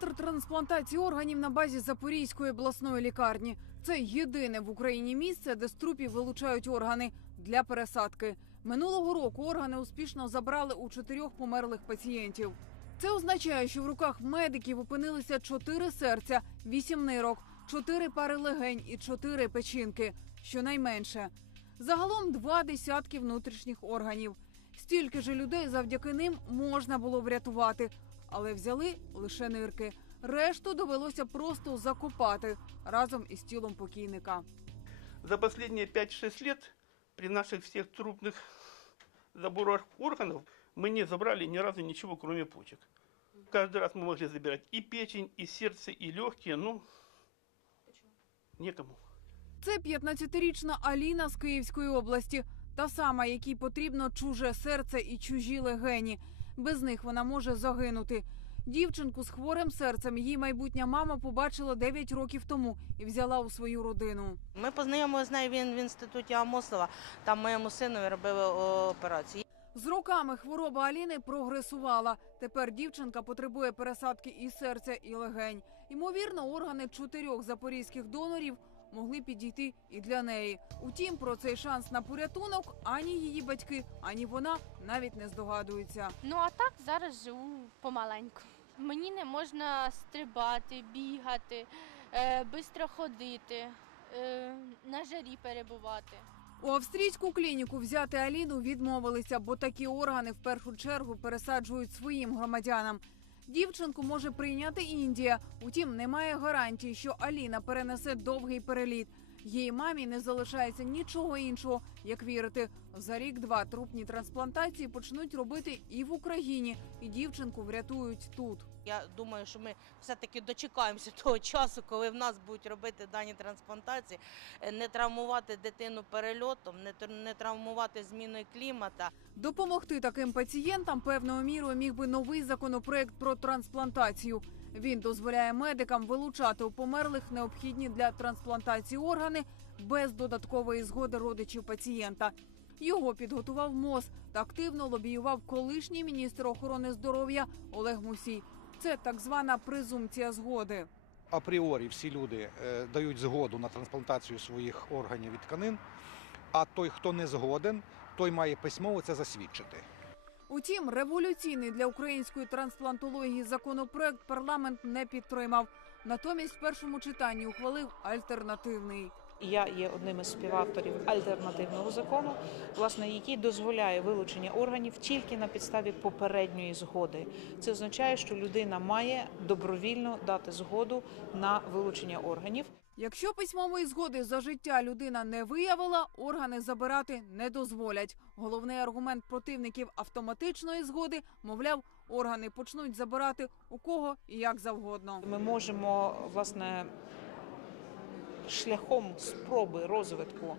Центр трансплантації органів на базі Запорізької обласної лікарні. Це єдине в Україні місце, де з трупів вилучають органи для пересадки. Минулого року органи успішно забрали у чотирьох померлих пацієнтів. Це означає, що в руках медиків опинилися чотири серця, вісім нирок, чотири пари легень і чотири печінки, щонайменше. Загалом два десятки внутрішніх органів. Стільки ж людей завдяки ним можна було врятувати, але взяли лише нирки. Решту довелося просто закопати разом із тілом покійника. За последние 5-6 лет при наших всех трупных заборах органов мы не забрали ни разу ничего, кроме почек. Каждый раз мы могли забирать и печень, и сердце, и легкие, ну, некому. Це 15-річна Аліна з Київської області, та сама, якій потрібно чуже серце і чужі легені. Без них вона може загинути. Дівчинку з хворим серцем її майбутня мама побачила 9 років тому і взяла у свою родину. Ми познайомилися з нею він в інституті Амосова. Там моєму синові робили операцію. З роками хвороба Аліни прогресувала. Тепер дівчинка потребує пересадки і серця, і легень. Ймовірно, органи чотирьох запорізьких донорів могли підійти і для неї. Утім, про цей шанс на порятунок ані її батьки, ані вона навіть не здогадуються. Ну а так зараз живу помаленьку. Мені не можна стрибати, бігати, е, бистро ходити, е, на жарі перебувати. У австрійську клініку взяти Аліну відмовилися, бо такі органи в першу чергу пересаджують своїм громадянам. Дівчинку може прийняти Індія. Утім, немає гарантії, що Аліна перенесе довгий переліт. Її мамі не залишається нічого іншого, як вірити. За рік-два трупні трансплантації почнуть робити і в Україні, і дівчинку врятують тут. Я думаю, що ми все-таки дочекаємося того часу, коли в нас будуть робити дані трансплантації, Е, не травмувати дитину перельотом, не, тр- не травмувати зміною клімата. Допомогти таким пацієнтам певною мірою міг би новий законопроект про трансплантацію. Він дозволяє медикам вилучати у померлих необхідні для трансплантації органи без додаткової згоди родичів пацієнта. Його підготував МОЗ та активно лобіював колишній міністр охорони здоров'я Олег Мусій. Це так звана презумпція згоди. апріорі всі люди е, дають згоду на трансплантацію своїх органів і тканин, а той, хто не згоден, той має письмово це засвідчити. Утім, революційний для української трансплантології законопроект парламент не підтримав. Натомість в першому читанні ухвалив альтернативний. Я є одним із співавторів альтернативного закону, власне, який дозволяє вилучення органів тільки на підставі попередньої згоди. Це означає, що людина має добровільно дати згоду на вилучення органів. Якщо письмової згоди за життя людина не виявила, органи забирати не дозволять. Головний аргумент противників автоматичної згоди, мовляв, органи почнуть забирати у кого і як завгодно. Ми можемо власне шляхом спроби розвитку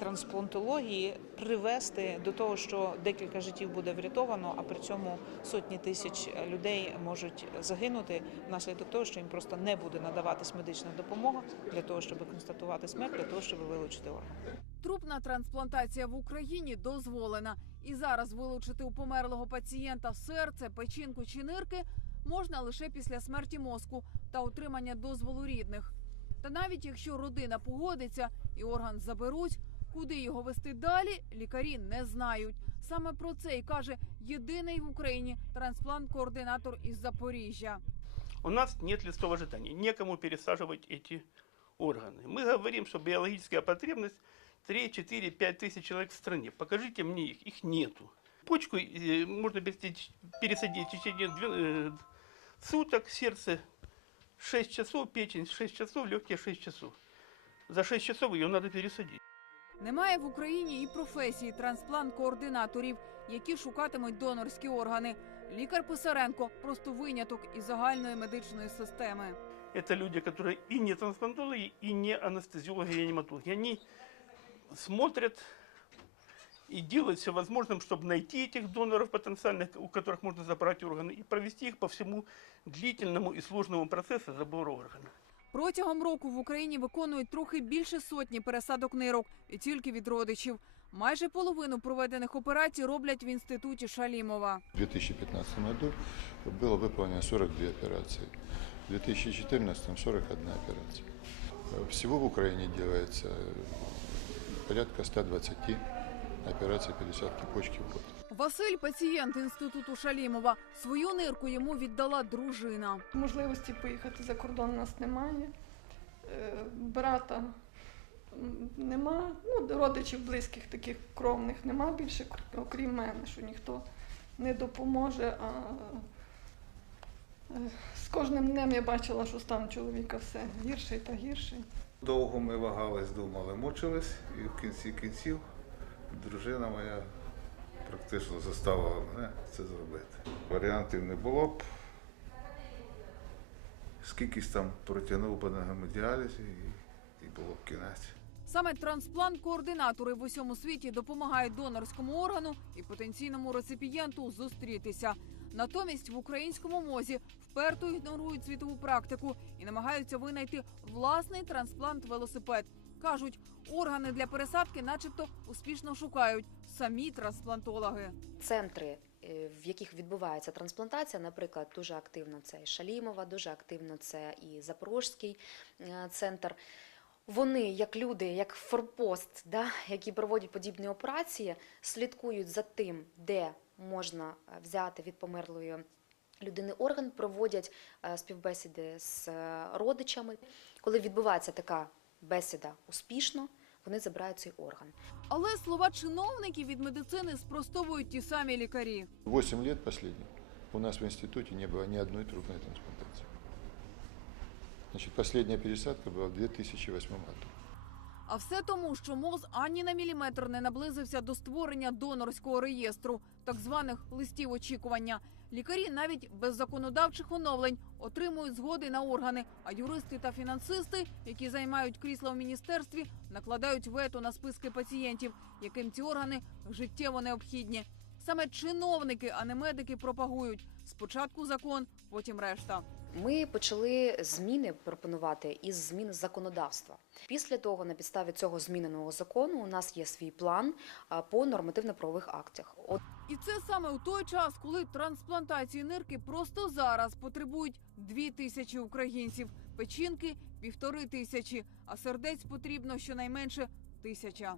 трансплантології привести до того, що декілька життів буде врятовано, а при цьому сотні тисяч людей можуть загинути внаслідок того, що їм просто не буде надаватись медична допомога для того, щоб констатувати смерть, для того, щоб вилучити орган. Трупна трансплантація в Україні дозволена, і зараз вилучити у померлого пацієнта серце, печінку чи нирки можна лише після смерті мозку та отримання дозволу рідних. Та навіть якщо родина погодиться і орган заберуть, куди його вести далі, лікарі не знають. Саме про це і каже єдиний в Україні трансплант-координатор із Запоріжжя. У нас нет листов ожидания, некому пересаживать эти органы. Мы говорим, что биологическая потребность 3, 4, 5 тысяч человек в стране. Покажите мне их, их нету. Почку э, можно пересадить, пересадить в течение две- э, суток, сердце 6 часов, печень 6 часов, легкие 6 часов. За 6 часов ее надо пересадить. Немає в Україні і професії трансплант-координаторів, які шукатимуть донорські органи. Лікар Писаренко просто виняток із загальної медичної системи. Это люди, которые и не трансплантологи, и не анестезиологи, и реаниматологи. Они смотрят и делают все возможным, чтобы найти этих доноров потенциальных, у которых можно забрать органы, и провести их по всему длительному и сложному процессу забора органа. Протягом року в Україні виконують трохи більше сотні пересадок нирок і тільки від родичів. Майже половину проведених операцій роблять в інституті Шалімова. В 2015 году было выполнено 42 операции. В 2014 41 операция. Э, Всего в Украине делается э, порядка 120 операций пересадки почки в год. Василь, пацієнт інституту Шалімова, свою нирку йому віддала дружина. Можливості поїхати за кордон у нас немає. Е, Брата нема, ну, родичів близьких таких кровних нема більше, окрім мене, що ніхто не допоможе. А е, з кожним днем я бачила, що стан чоловіка все гірший та гірший. Довго ми вагались, думали, мучились, і в кінці кінців дружина моя практично заставила мене це зробити. Варіантів не було б. Скількись там протягнув би на гемодіалізі і, і було б кінець. Саме трансплант-координатори в усьому світі допомагають донорському органу і потенційному реципієнту зустрітися. Натомість в українському мозі вперто ігнорують світову практику і намагаються винайти власний трансплант-велосипед. Кажуть, органи для пересадки, начебто, успішно шукають самі трансплантологи. центри, е, в яких відбувається трансплантація, наприклад, дуже активно це і Шалімова, дуже активно це і Запорожський е, центр. Вони, як люди, як форпост, да, які проводять подібні операції, слідкують за тим, де можна е, взяти від померлої людини орган, проводять е, співбесіди з е, родичами. Коли відбувається така бесіда успішно, вони забирають цей орган. Але слова чиновників від медицини спростовують ті самі лікарі. 8 лет последних у нас в институте не было ни одной трупной трансплантации. Значит, последняя пересадка была в 2008 году. А все тому, що МОЗ ані на міліметр не наблизився до створення донорського реєстру, так званих листів очікування. Лікарі навіть без законодавчих оновлень отримують згоди на органи, а юристи та фінансисти, які займають крісла в міністерстві, накладають вето на списки пацієнтів, яким ці органи життєво необхідні. Саме чиновники, а не медики, пропагують спочатку закон, потім решта. Ми почали зміни пропонувати із змін законодавства. Після того, на підставі цього зміненого закону, у нас є свій план по нормативно-правових актах. І це саме у той час, коли трансплантації нирки просто зараз потребують дві тисячі українців, печінки півтори тисячі, а сердець потрібно щонайменше тисяча.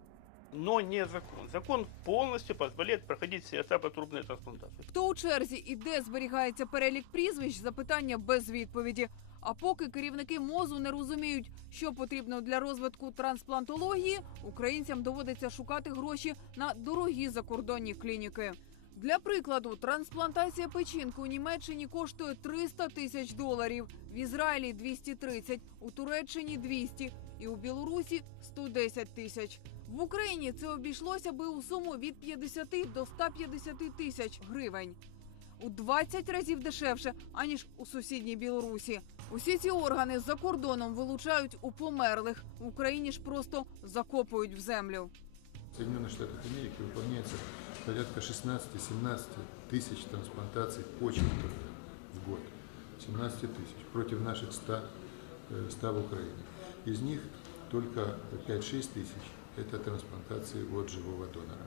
Но не закон. Закон полностью позволяет проходить все этапы трубной трансплантации. Хто у черзі і де зберігається перелік прізвищ? Запитання без відповіді. А поки керівники мозу не розуміють, що потрібно для розвитку трансплантології, українцям доводиться шукати гроші на дорогі закордонні клініки. Для прикладу, трансплантація печінки у Німеччині коштує 300 тисяч доларів, в Ізраїлі 230, у Туреччині 200 і у Білорусі 110 тисяч. В Україні це обійшлося би у суму від 50 до 150 тисяч гривень. У 20 разів дешевше, аніж у сусідній Білорусі. Усі ці органи за кордоном вилучають у померлих. В Україні ж просто закопують в землю. В Соединенных Штатах Америки выполняется порядка 16-17 тысяч трансплантаций почек только в год. 17 тысяч против наших 100, э, 100 в Украине. Из них только 5-6 тысяч – это трансплантации от живого донора.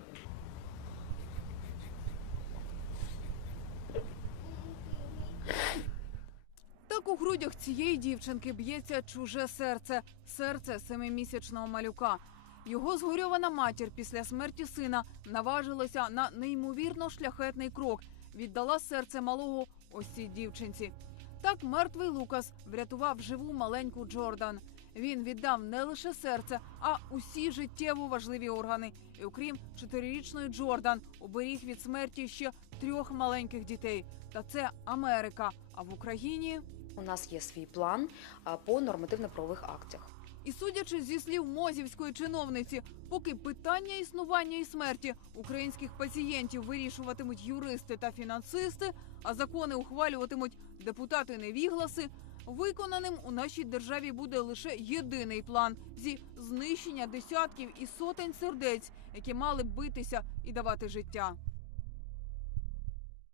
Так у грудях цієї дівчинки б'ється чуже серце серце семимісячного малюка. Його згорьована матір після смерті сина наважилася на неймовірно шляхетний крок. Віддала серце малого ось цій дівчинці. Так мертвий Лукас врятував живу маленьку Джордан. Він віддав не лише серце, а усі життєво важливі органи. І окрім чотирирічної Джордан, уберіг від смерті ще трьох маленьких дітей. Та це Америка. А в Україні у нас є свій план по нормативно-правових актах. І судячи зі слів мозівської чиновниці, поки питання існування і смерті українських пацієнтів вирішуватимуть юристи та фінансисти, а закони ухвалюватимуть депутати невігласи, виконаним у нашій державі буде лише єдиний план зі знищення десятків і сотень сердець, які мали б битися і давати життя.